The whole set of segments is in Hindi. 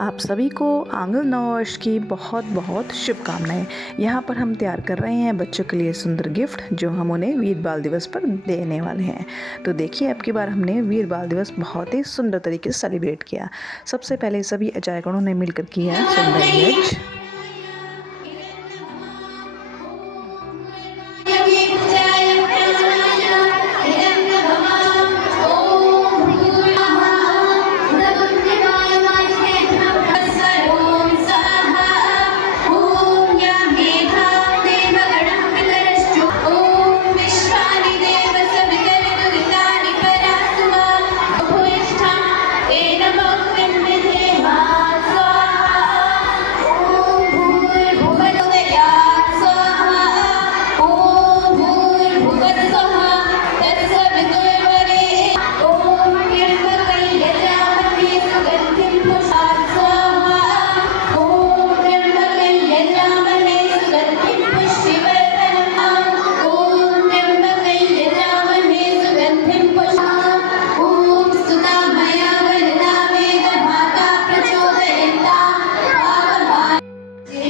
आप सभी को आंगन नववर्ष की बहुत बहुत शुभकामनाएं। यहाँ पर हम तैयार कर रहे हैं बच्चों के लिए सुंदर गिफ्ट जो हम उन्हें वीर बाल दिवस पर देने वाले हैं। तो देखिए, अब की बार हमने वीर बाल दिवस बहुत ही सुंदर तरीके से सेलिब्रेट किया। सबसे पहले सभी आचार्यगणों ने मिलकर किया सुंदर यज्ञ।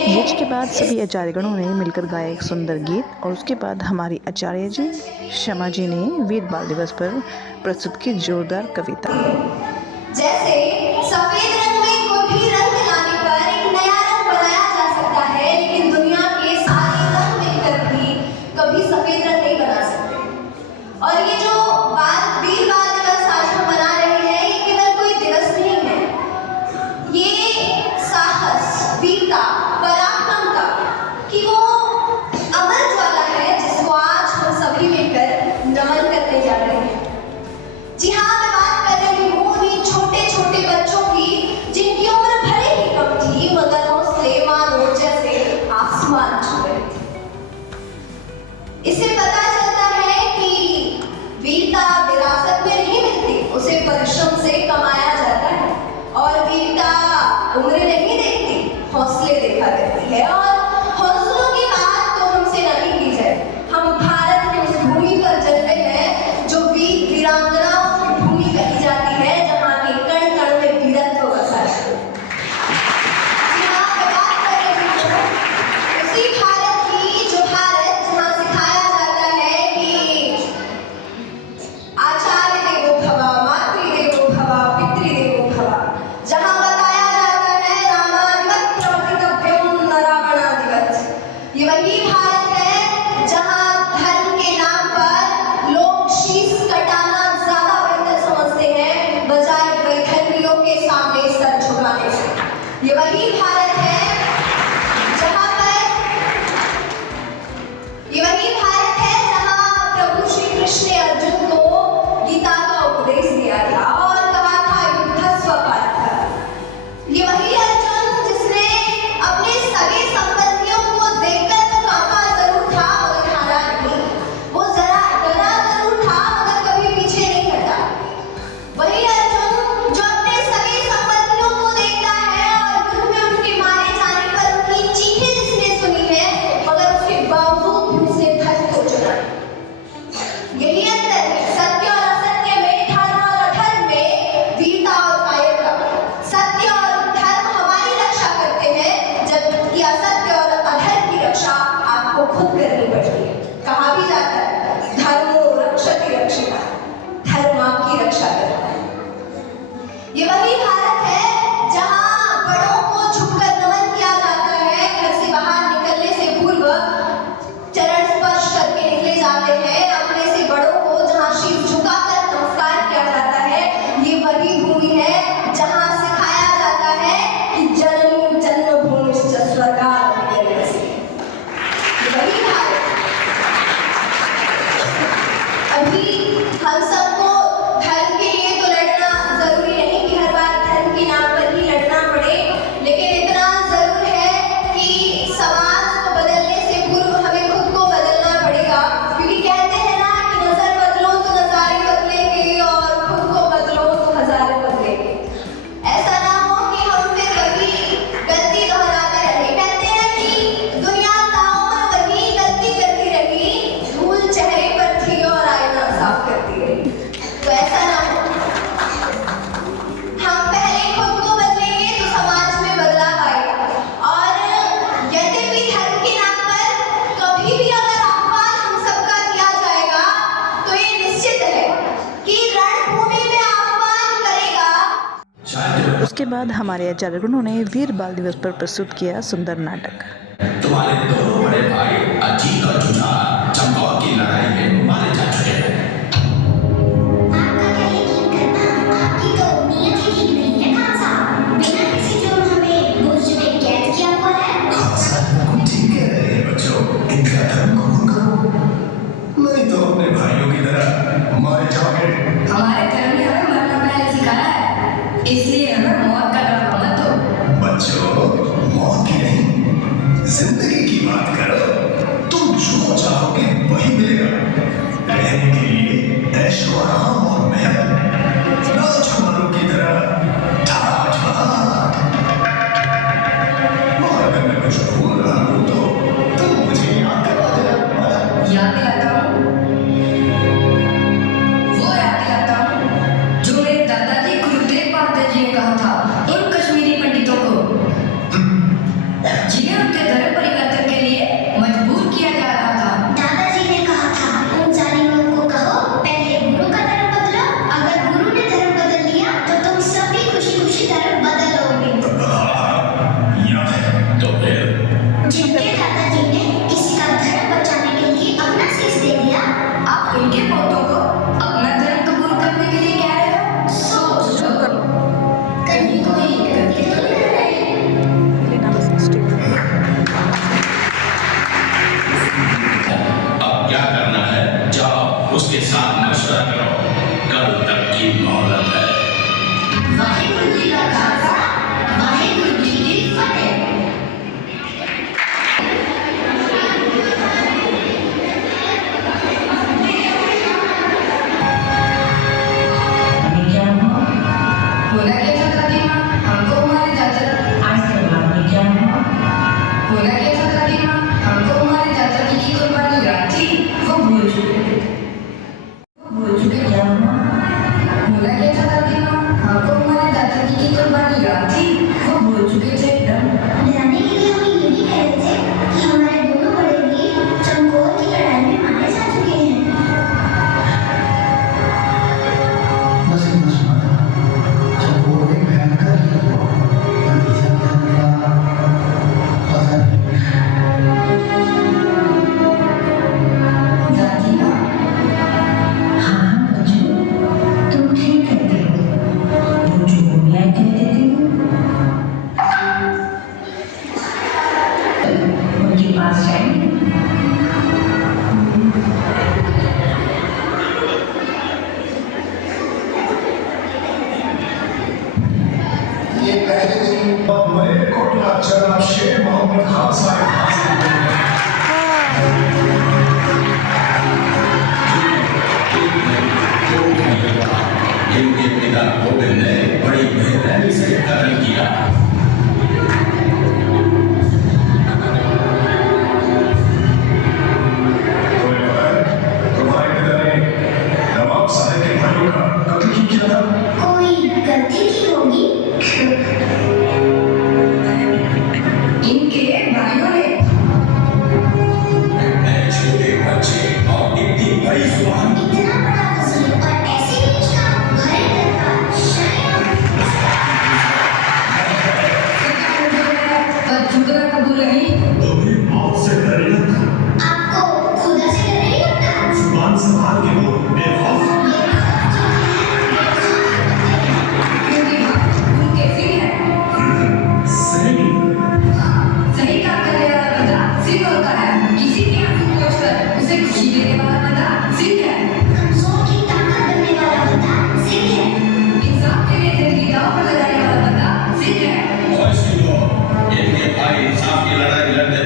यज्ञ के बाद सभी आचार्यगणों ने मिलकर गाया एक सुंदर गीत और उसके बाद हमारी आचार्य जी शमा जी ने वीर बाल दिवस पर प्रस्तुत की जोरदार कविता। जैसे सफेद रंग में कोई भी रंग लाने पर एक नया रंग बनाया जा सकता है, लेकिन दुनिया के सारे रंग मिलकर भी कभी सफेद रंग नहीं बना सकते। और ये जो वीर बाल दिवस आज हम मना रहे हैं, ये केवल कोई दिवस नहीं है, ये साहस, वीरता, पराक्रम का कि वो अमर ज्वाला है जिसको आज हम सभी मिलकर नमन करने जा रहे हैं। जी हाँ, मैं बात कर रही हूँ उन्हीं छोटे छोटे बच्चों की जिनकी उम्र भले ही कम थी, मगर हौसले मानो जैसे आसमान छू रहे थे। इससे पता चलता है कि वीरता विरासत में नहीं मिलती, उसे परिश्रम से कमाया जाता है। और वीरता उम्र नहीं देखती, हौसले देखा करती है। और हौसलों की बात तो हमसे नहीं की जाए। हम भारत की उस भूमि पर जन्मे हैं जो वीर वीरांगनाओं की भूमि कही जाती है, जहाँ के कण कण में वीरत्व बसा है। जी हाँ, मैं बात कर रही हूँ उसी भारत की, जो भारत जहाँ सिखाया जाता है कि आचार्य देवो भव, मातृ देवो भव, पितृ देवो भव, जहाँ बताया जाता है रामादिवत् प्रवर्तितव्यं न रावणादिवत्। ये वही भारत है जहाँ धर्म के नाम पर लोग शीश कटाना ज्यादा बेहतर समझते हैं बजाय वैधर्मियों के सामने सर झुकाने से। ये वही भारत है जहाँ प्रभु श्री कृष्ण ने अर्जुन को गीता का उपदेश दिया था और कहा था युद्धस्व पार्थ। ये वही अर्जुन जिसने अपने सगे संबंधियों को देखकर तो कांपा जरूर था मगर हारा नहीं, वो जरा डरा जरूर था मगर कभी पीछे नहीं हटा। वही अर्जुन जो अपने सगे संबंधियों को देखता है और युद्ध में इसके बाद हमारे आचार्यगणों ने वीर बाल दिवस पर प्रस्तुत किया सुंदर नाटक। तुम्हारे दोनों बड़े भाई अजीत और जुझार चंपावत की लड़ाई में मारे जा चुके हैं। आपका क्या यकीन करना, आपकी तो नीयत ही ठीक नहीं है खान साहब। बिना किसी जुर्म हमें बुर्ज में कैद किया हुआ है। खासा बिल्कुल ठीक कह रहे हैं बच्चों, इनका धर्म कबूल करो, नहीं तो अपने भाइयों की तरह मारे जाओगे। हमारे धर्म ने हमें मरना पहले सिखाया है, इसलिए हमें मौत का डर मत दो। बच्चों, मौत की नहीं, जिंदगी की बात करो। तुम जो चाहोगे वही मिलेगा। रहने के लिए ऐशो आराम और महल, राजकुमारों की तरह ठाठ बाट। और अगर मैं कुछ भूल रहा हूं तो तुम मुझे याद करवा देना। याद दिलाता हूँ, वो याद दिलाता हूँ जो मेरे दादाजी गुरुदेव पाटिल जी ने कहा था उन कश्मीरी पंडितों को, जिन्हें उनके धर्म परिवर्तन के लिए मजबूर किया जा रहा था। दादाजी ने कहा था उन जालिमों को कहो पहले गुरु का धर्म बदलो, अगर गुरु ने धर्म बदल लिया तो तुम सभी खुशी खुशी धर्म बदलोगे। याद है तो फिर जिनके दादाजी ने किसी का धर्म बचाने के लिए अपना शीश दे दिया, आप उनके पोतों को अपना धर्म कबूल करने के लिए कह रहे हो? सोच लो, कहीं कोई गलती तो नहीं कर रहे। अब क्या करना है, जाओ उसके साथ मशवरा करो, कल तक की मोहलत है। वाहिगुरु जी का खालसा, वाहिगुरु जी की फतेह। होना क्या था दादी माँ, हमको हमारे दादा होना क्या था दादी माँ, हमको हमारे दादाजी की कुर्बानी याद थी, वो भूल चुके क्या हुआ? होना क्या था दादी माँ, हमको हमारे दादाजी की कुर्बानी याद थी, वो भूल चुके थे एकदम। डराने के लिए हमें ये भी कह रहे थे कि हमारे दोनों बड़े वीर चमकौर की लड़ाई में मारे जा चुके हैं। बस इतना सुना था, जब वो एक भयंकर युद्ध हुआ, नतीजा क्या निकला पता नहीं। दादी माँ, हाँ बच्चों, तुम ठीक कहते हो, वो जो मैं कह देती हूँ उनके पास जाएंगे। ये पहले दिन बड़े कोटला जनाब शेर मोहम्मद खान साहब हाजिर हुए हैं। इनके पिता गोविंद ने बड़ी बेरहमी से कत्ल किया। तुम्हारे पिता ने नवाब साहब के भाइयों का कत्ल क्यों किया था? कोई गलती की होगी। इनके भाइयों ने छोटे बच्चे और इतनी बड़ी जुबान, इतना बड़ा वजीर और ऐसे नीच काम, भरे दरबार, शायर पर झुकना कबूल नहीं। तुम्हें मौत से डर ही लगता। आपको खुदा से डर नहीं लगता? जुबान संभाल के बोल, बेखौफ। क्योंकि हम उनके सिंह हैं। सही। सही काम करने वाला बंदा सिंह होता है, किसी की आंसू पोंछकर उसे खुशी देने वाला बंदा सिंह है। कमजोर की ताकत बनने वाला बंदा सिंह है। इंसाफ के लिए जिंदगी दांव पर लगाने वाला बंदा सिंह है। और सुनो, इनके भाई इंसाफ की लड़ाई लड़ते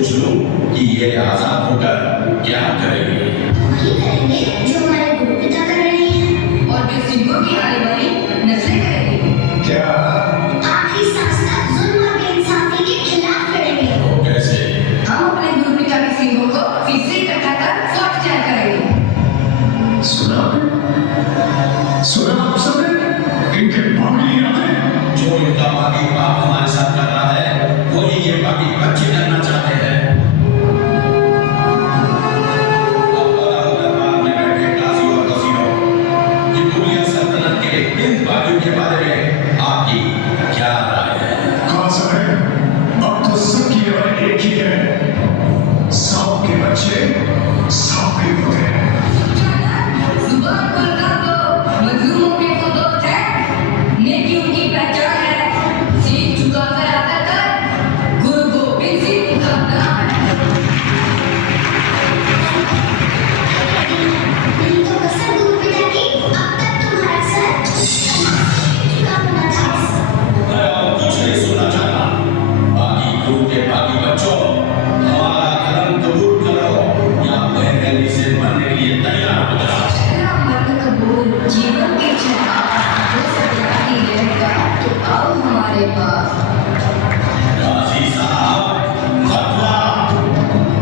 पूछ लूं कि ये आजाद होकर क्या करेंगे? वही करेंगे जो हमारे गुरु पिता कर रहे हैं। और जो सिंहों की आने वाली नस्लें करेंगी। क्या? आखिरी सांस तक जुल्म और बेइंसाफी के खिलाफ लड़ेंगे। वो कैसे? हम अपने गुरु पिता के सिंहों को फिर से इकट्ठा कर फौज तैयार करेंगे। सुना आप सबने? इनके बागी याद है? जो इनका बागी बाप हमारे साथ कर रहा है, वही ये बागी बच्चे करना चाहते हैं। अब दरबार में बैठे काजी और वजीरों, ये मुगलिया सल्तनत के इन बागियों के बारे में आपकी क्या राय है? काज़म है, अब तो सबकी राय एक ही है। सांप के बच्चे सांप ही होते हैं। जुबान खोलना तो मजलूमों के वो दोस्त है, नेकी उनकी पहचान है। सीट झुकाकर आदर कर, गुरु गोविंद सिंह का नाम है। नहीं तो कसम गुरु पिता की, अब तक तुम्हारा सर झुका होना था। मैं और कुछ नहीं सुनना चाहता। बागी गुरु के बागी बच्चों, हमारा कलम कबूल करो या बहरगर्मी से मरने के लिए तैयार हो जाओ। तेरा मन कबूल जीवन के चला हो सकता ही रहेगा, तो आओ हमारे पास। गाजी साहब, फतवा।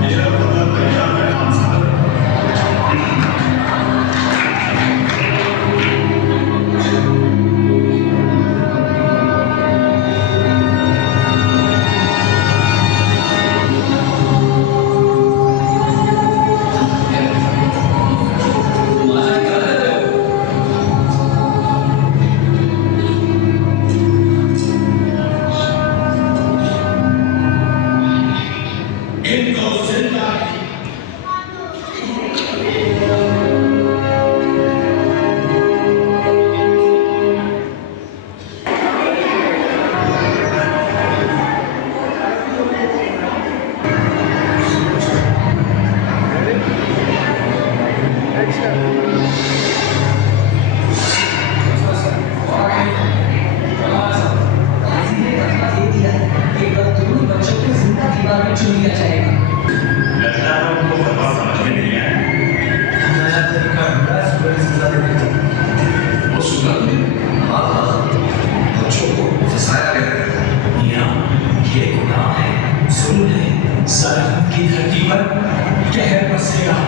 मेरा फतवा तैयार है खान साहब। इनको जिंदा लगता है उनको फतवा समझ में नहीं आया। नया तरीका ढूंढा, इस बड़ी सजा देने का। वो सुना तुमने? हाँ, बच्चों को फंसाया गया। यहाँ ये गुनाह है, जुल्म है। सरहद की धरती पर कहर बसेगा।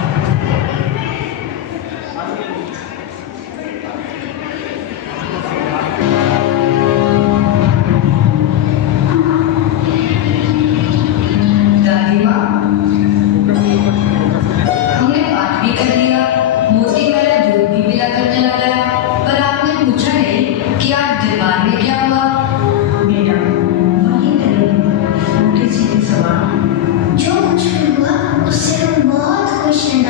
दादी माँ, हमने पाठ भी कर लिया, मोती वाला दूध भी पिलाकर चला गया, पर आपने पूछा नहीं कि आज दरबार में क्या हुआ। बेटा वही करेंगे उल्टे सीधे सवाल। जो कुछ भी हुआ उससे हम बहुत खुश हैं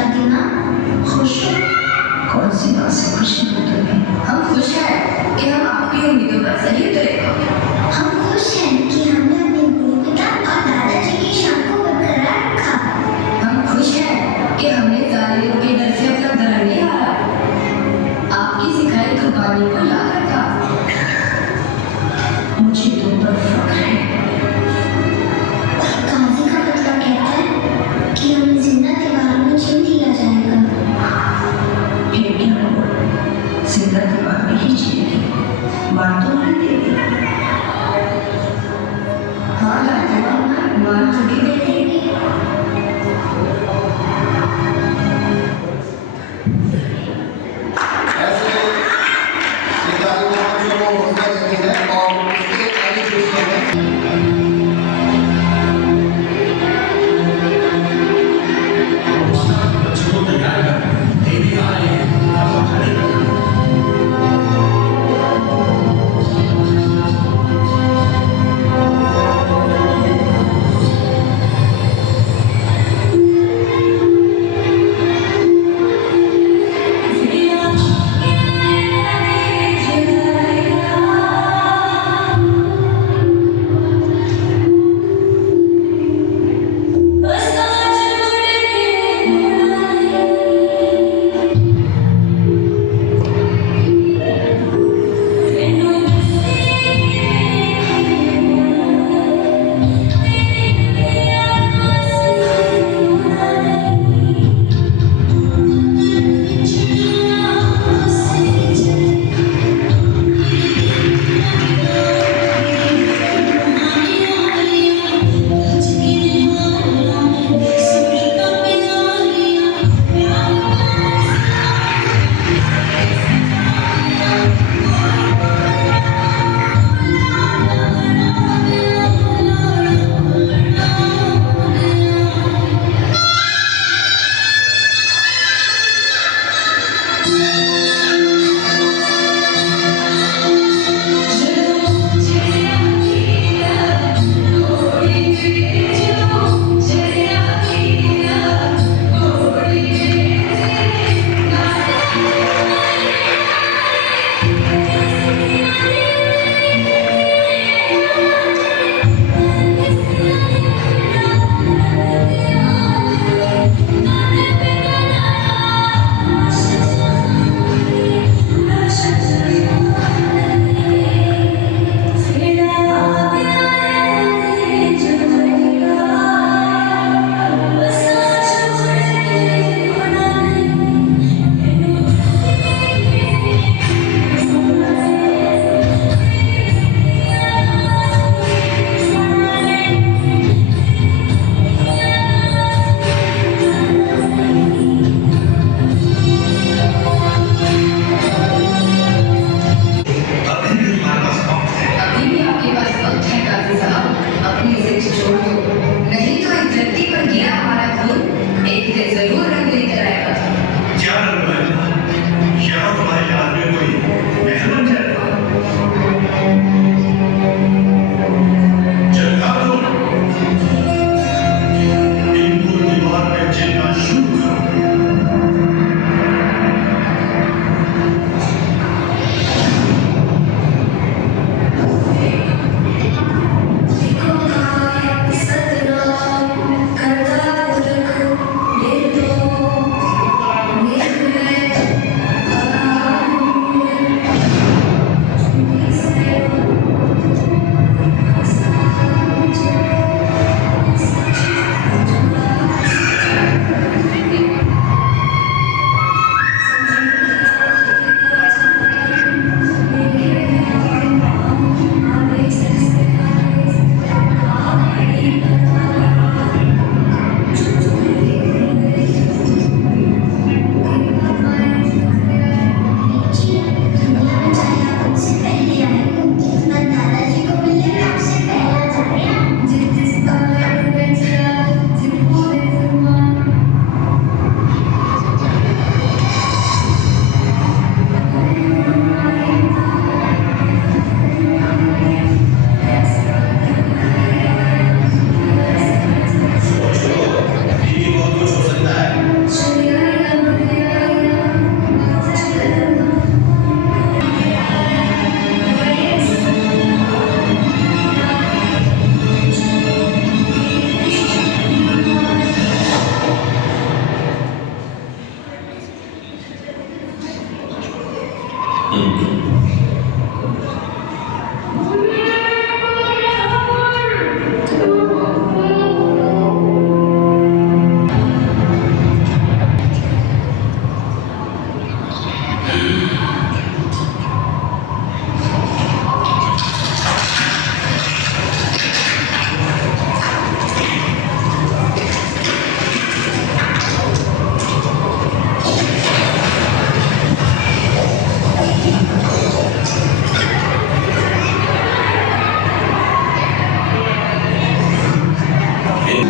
ये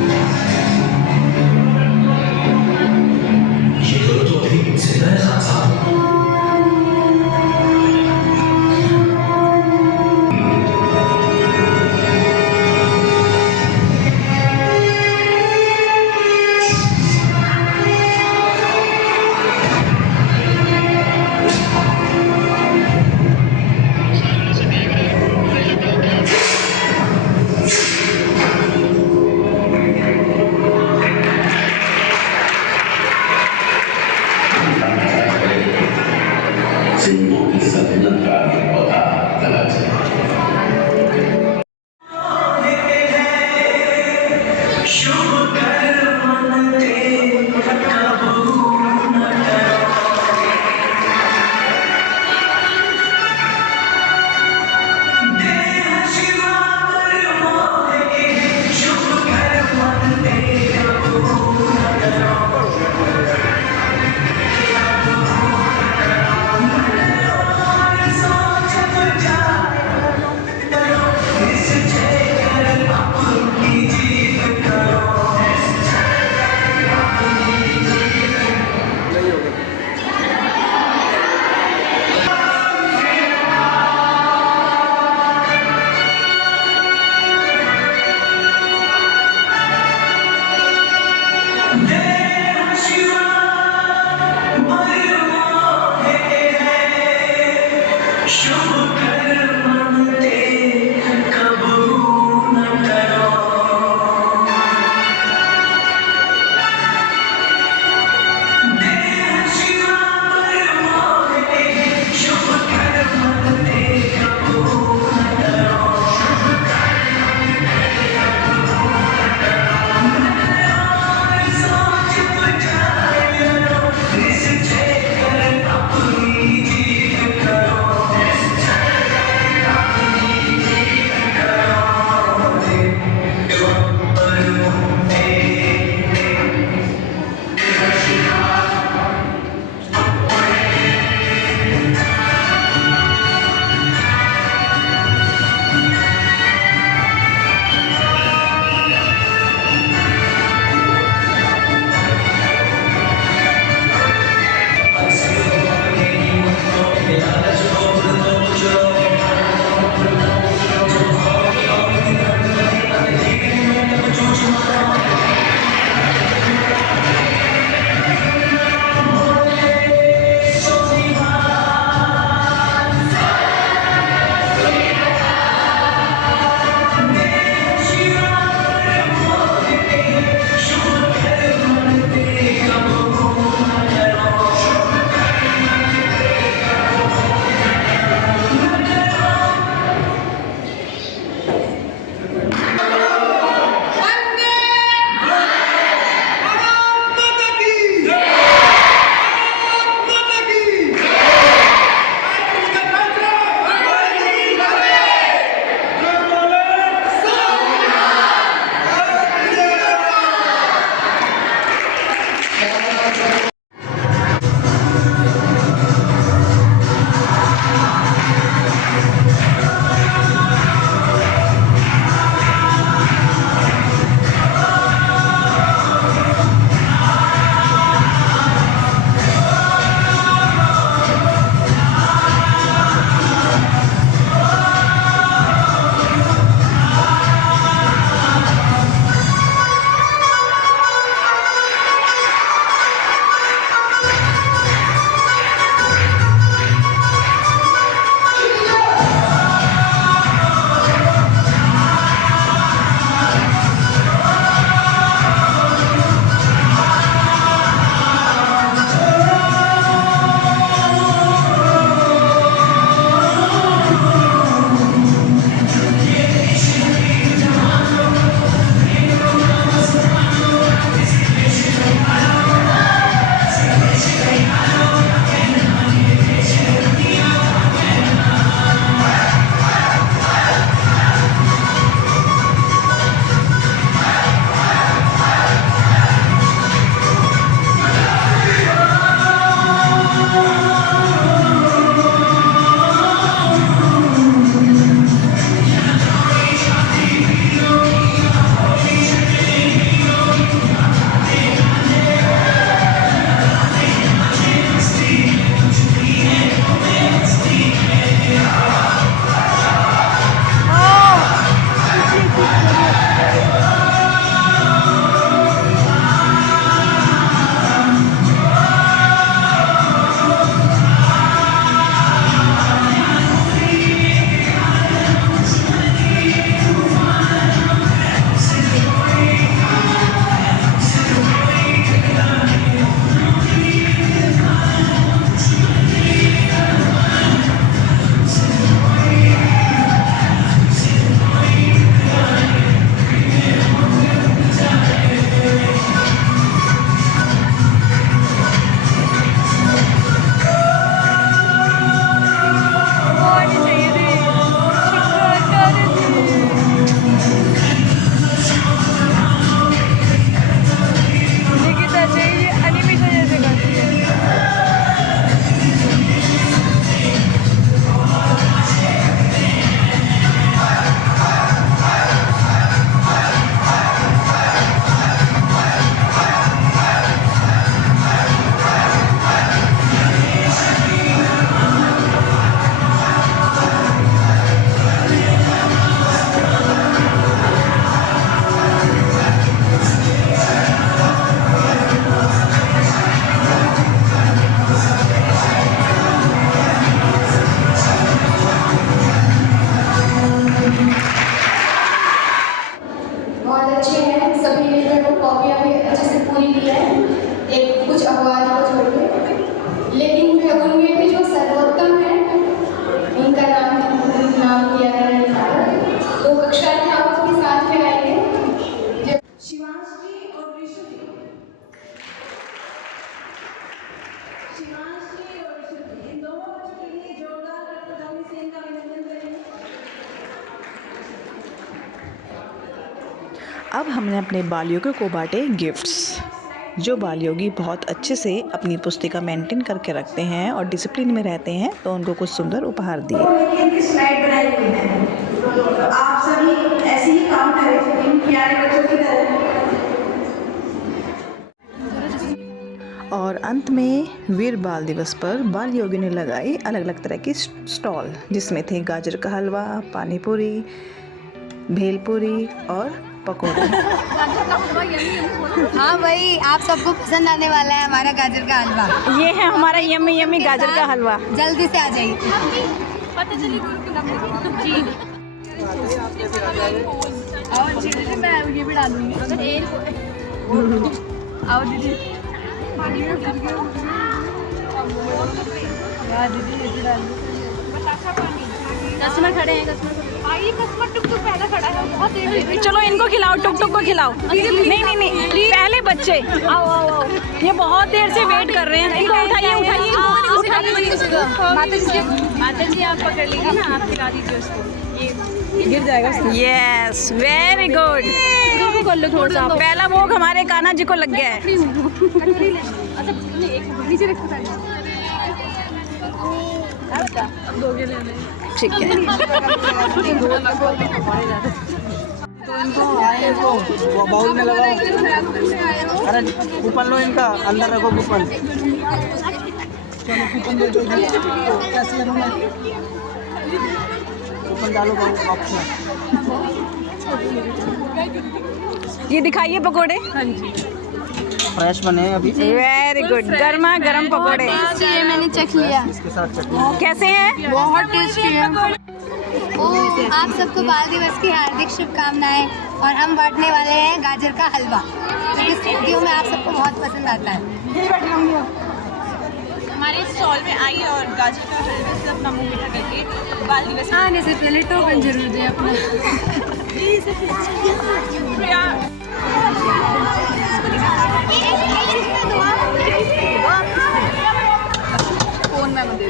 दोनों तो अभी जिंदा है खान साहब। सिंहों की सल्तनत का ये पौधा लगा चला। सभी ने जो है वो कॉपियाँ भी अच्छे से पूरी की है, एक कुछ अपवाद को छोड़ के। लेकिन जो है उनमें भी जो सर्वोत्तम है उनका नाम किया गया है। तो कक्षा में आप अपने साथ में आएंगे शिवांशी और ऋषि। शिवांशी और ऋषि इन दोनों बच्चों के लिए जोरदार ताली से इनका अभिनंदन करेंगे। अब हमने अपने बाल योगी को बांटे गिफ्ट्स। जो बाल योगी बहुत अच्छे से अपनी पुस्तिका मेंटेन करके रखते हैं और डिसिप्लिन में रहते हैं, तो उनको कुछ सुंदर उपहार दिए। इनकी स्लाइड बनाई हुई है, तो आप सभी ऐसे ही काम करें इन प्यारे बच्चों की तरह। और अंत में वीर बाल दिवस पर बाल योगी ने लगाई अलग अलग तरह की स्टॉल, जिसमें थे गाजर का हलवा, पानी पूरी, भेलपूरी और पकौड़े। हाँ भाई, आप सबको पसंद आने वाला है हमारा गाजर का हलवा। ये है हमारा यम्मी यम्मी गाजर का हलवा। जल्दी से आ जाइए। और दीदी मैं ये भी डालूंगी। आओ दीदी। दीदी ये भी डालूंगी। कस्टमर खड़े हैं, कस्टमर टुक टुक पहले खड़ा है, बहुत देर से। चलो इनको खिलाओ, टुक टुक को खिलाओ। नहीं पहले बच्चे आओ आओ आओ, ये बहुत देर से वेट कर रहे हैं। इनको उठाइए उठाइए। माता जी आप पकड़ लीजिए ना, आप खिला दीजिए उसको, ये गिर जाएगा। Yes very good. कर लो थोड़ा सा। पहला भोग हमारे कान्हा जी को लग गया है। अच्छा नीचे रखो ठीक है। तो इनको बाउल में लगाओ। अरे कूपन लो इनका, अंदर रखो कूपन। चलो कूपन दे दो। कैसे कूपन डालो बॉक्स में। ये दिखाइए पकोड़े। हाँ जी फ्रेश बने अभी। वेरी गुड, गर्मा गर्म पकोड़े। ये मैंने चख लिया, इसके साथ चटनी। कैसे हैं? बहुत टेस्टी है। आप सबको बाल दिवस की हार्दिक शुभकामनाएं। और हम बांटने वाले हैं गाजर का हलवा, जो इस वीडियो में आप सबको बहुत पसंद आता है। हमारे स्टॉल में आइए और गाजर का हलवा से अपना मुंह मीठा करके बाल दिवस आने से पहले टोकन जरूर दें अपना। फोन में दे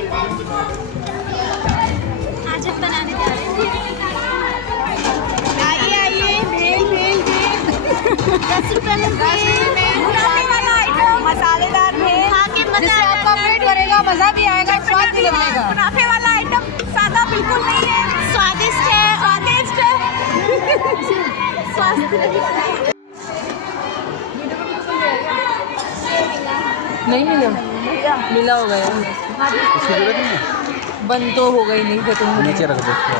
आज हम बनाने जा रहे हैं। आइए भेल भेल मसालेदार भेल, जिससे आपका पेट भरेगा, मजा भी आएगा, स्वाद भी लगेगा। मुनाफे वाला आइटम सादा बिल्कुल नहीं है, स्वादिष्ट है। स्वादिष्ट है। नहीं मिला होगा यार। इसकी जरूरत नहीं है। बंद तो हो गई नहीं, खत्म नीचे रख दो इसको।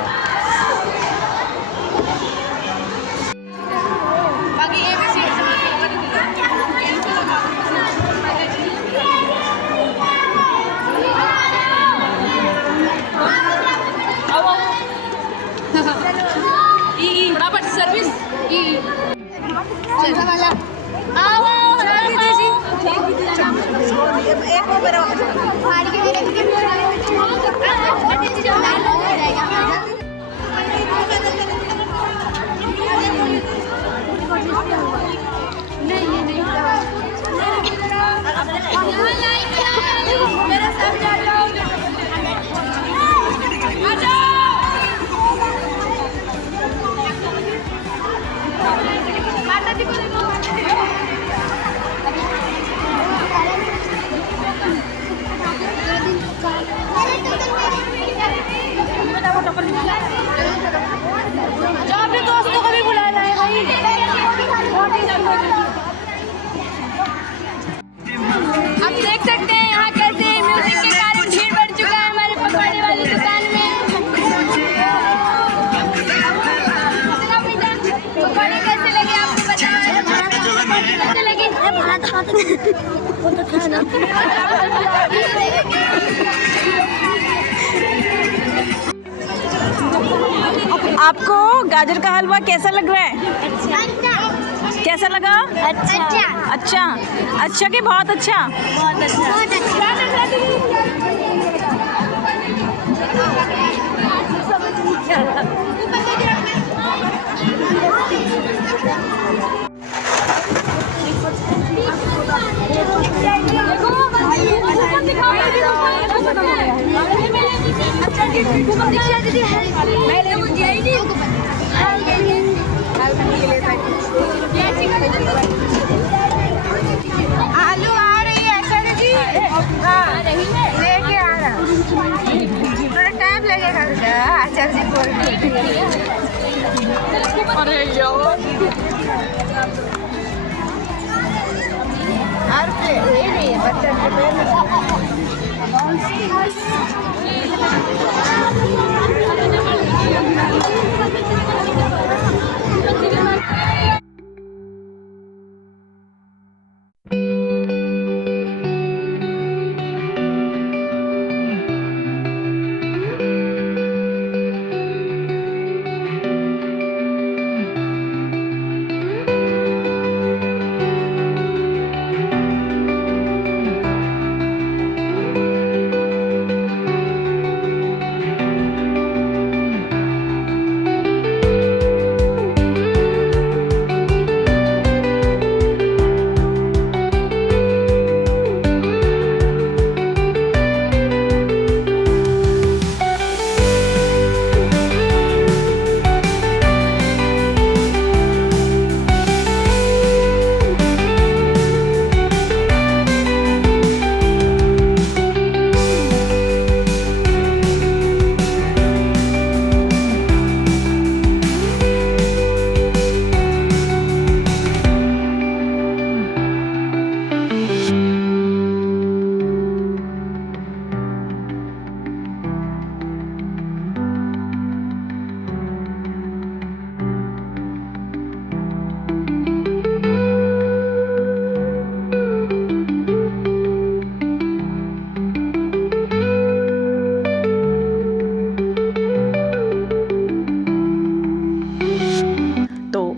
फटाफट सर्विस वाला दोस्तों को भी बुला लाए भाई। आप देख सकते हैं यहाँ कैसे म्यूजिक के कारण भीड़ बढ़ चुका है हमारे पकौड़े वाली दुकान में। पकौड़े कैसे लगे आपको बताओ, कैसे लगे? आपको गाजर का हलवा कैसा लग रहा है? कैसा लगा? अच्छा अच्छा अच्छा कि बहुत अच्छा? बहुत आलू आ रही है अच्छा दीदी। हाँ लेके आ रहा, थोड़ा टाइम लगेगा अच्छा जी बोल। अरे यार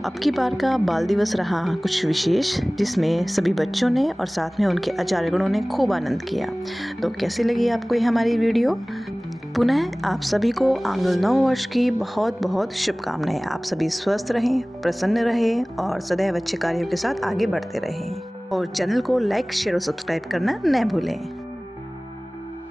अब की बार का बाल दिवस रहा कुछ विशेष, जिसमें सभी बच्चों ने और साथ में उनके आचार्यगणों ने खूब आनंद किया। तो कैसी लगी आपको ये हमारी वीडियो? पुनः आप सभी को आंगन नव वर्ष की बहुत बहुत शुभकामनाएं। आप सभी स्वस्थ रहें, प्रसन्न रहें और सदैव अच्छे कार्यों के साथ आगे बढ़ते रहें। और चैनल को लाइक, शेयर और सब्सक्राइब करना न भूलें।